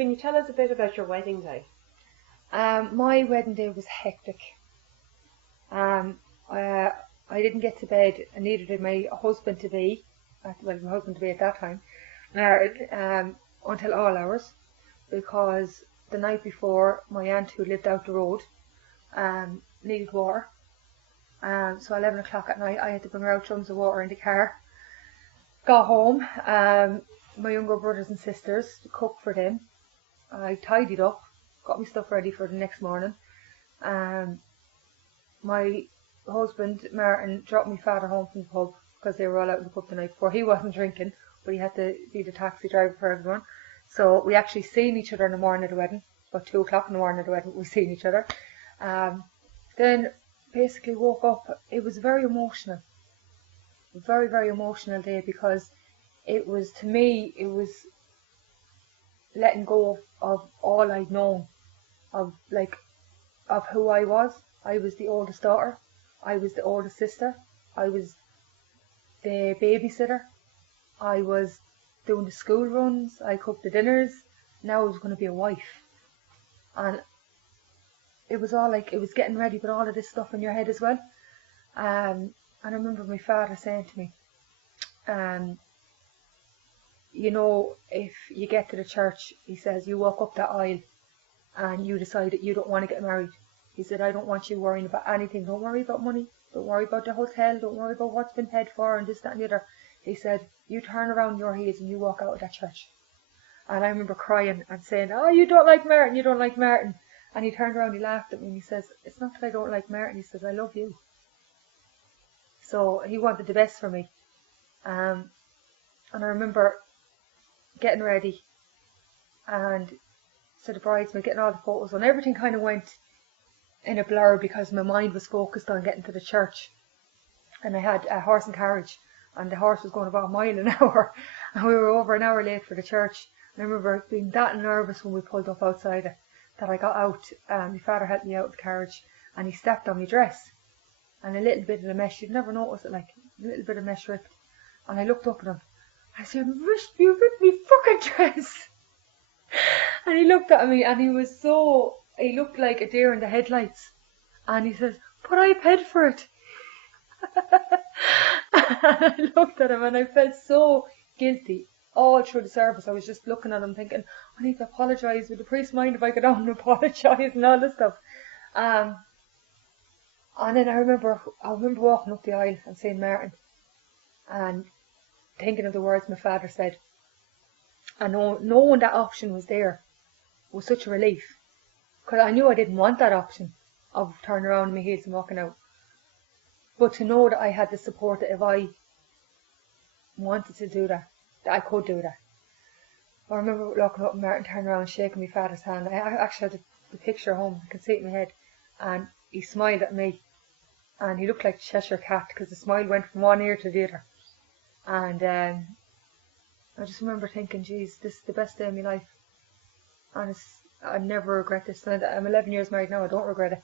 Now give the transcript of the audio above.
Can you tell us a bit about your wedding day? My wedding day was hectic. Um, I, I didn't get to bed, and neither did my husband to be. Well, my husband to be at that time, married, until all hours, because the night before my aunt who lived out the road needed water. So 11 o'clock at night I had to bring her out drums of water in the car. Got home, my younger brothers and sisters, to cook for them. I tidied up, got my stuff ready for the next morning. My husband, Martin, dropped my father home from the pub because they were all out in the pub the night before. He wasn't drinking, but he had to be the taxi driver for everyone. So we actually seen each other in the morning of the wedding. About 2 o'clock in the morning of the wedding, we seen each other. Then basically woke up. It was very emotional. A very, very emotional day, because it was, to me, it was letting go of all I'd known, of who I was. I was the oldest daughter. I was the oldest sister. I was the babysitter. I was doing the school runs. I cooked the dinners. Now I was going to be a wife. And it was all like, it was getting ready with all of this stuff in your head as well. And I remember my father saying to me, you know, if you get to the church, he says, you walk up that aisle and you decide that you don't want to get married. He said, I don't want you worrying about anything. Don't worry about money. Don't worry about the hotel. Don't worry about what's been paid for and this, that and the other. He said, you turn around your heels and you walk out of that church. And I remember crying and saying, oh, you don't like Martin, you don't like Martin. And he turned around, he laughed at me and he says, it's not that I don't like Martin. He says, I love you. So he wanted the best for me. And I remember getting ready, and so the bridesmaid, getting all the photos, and everything kind of went in a blur because my mind was focused on getting to the church. And I had a horse and carriage, and the horse was going about a mile an hour, and we were over an hour late for the church. And I remember being that nervous when we pulled up outside it, that I got out. My father helped me out of the carriage, and he stepped on my dress, and a little bit of the mesh, you'd never notice it, like a little bit of mesh ripped. And I looked up at him. I said, you ripped me fucking dress. And he looked at me, and he looked like a deer in the headlights. And he says, but I paid for it. I looked at him and I felt so guilty all through the service. I was just looking at him thinking, I need to apologise. Would the priest mind if I go down and apologise and all this stuff? And then I remember walking up the aisle and saying Martin, and thinking of the words my father said, and knowing that option was there was such a relief, because I knew I didn't want that option of turning around in my heels and walking out. But to know that I had the support, that if I wanted to do that, that I could do that. I remember looking up and Martin turning around and shaking my father's hand. I actually had the picture home, I can see it in my head, and he smiled at me, and he looked like a Cheshire cat because the smile went from one ear to the other. And I just remember thinking, geez, this is the best day of my life, and I never regret this. And I'm 11 years married now, I don't regret it.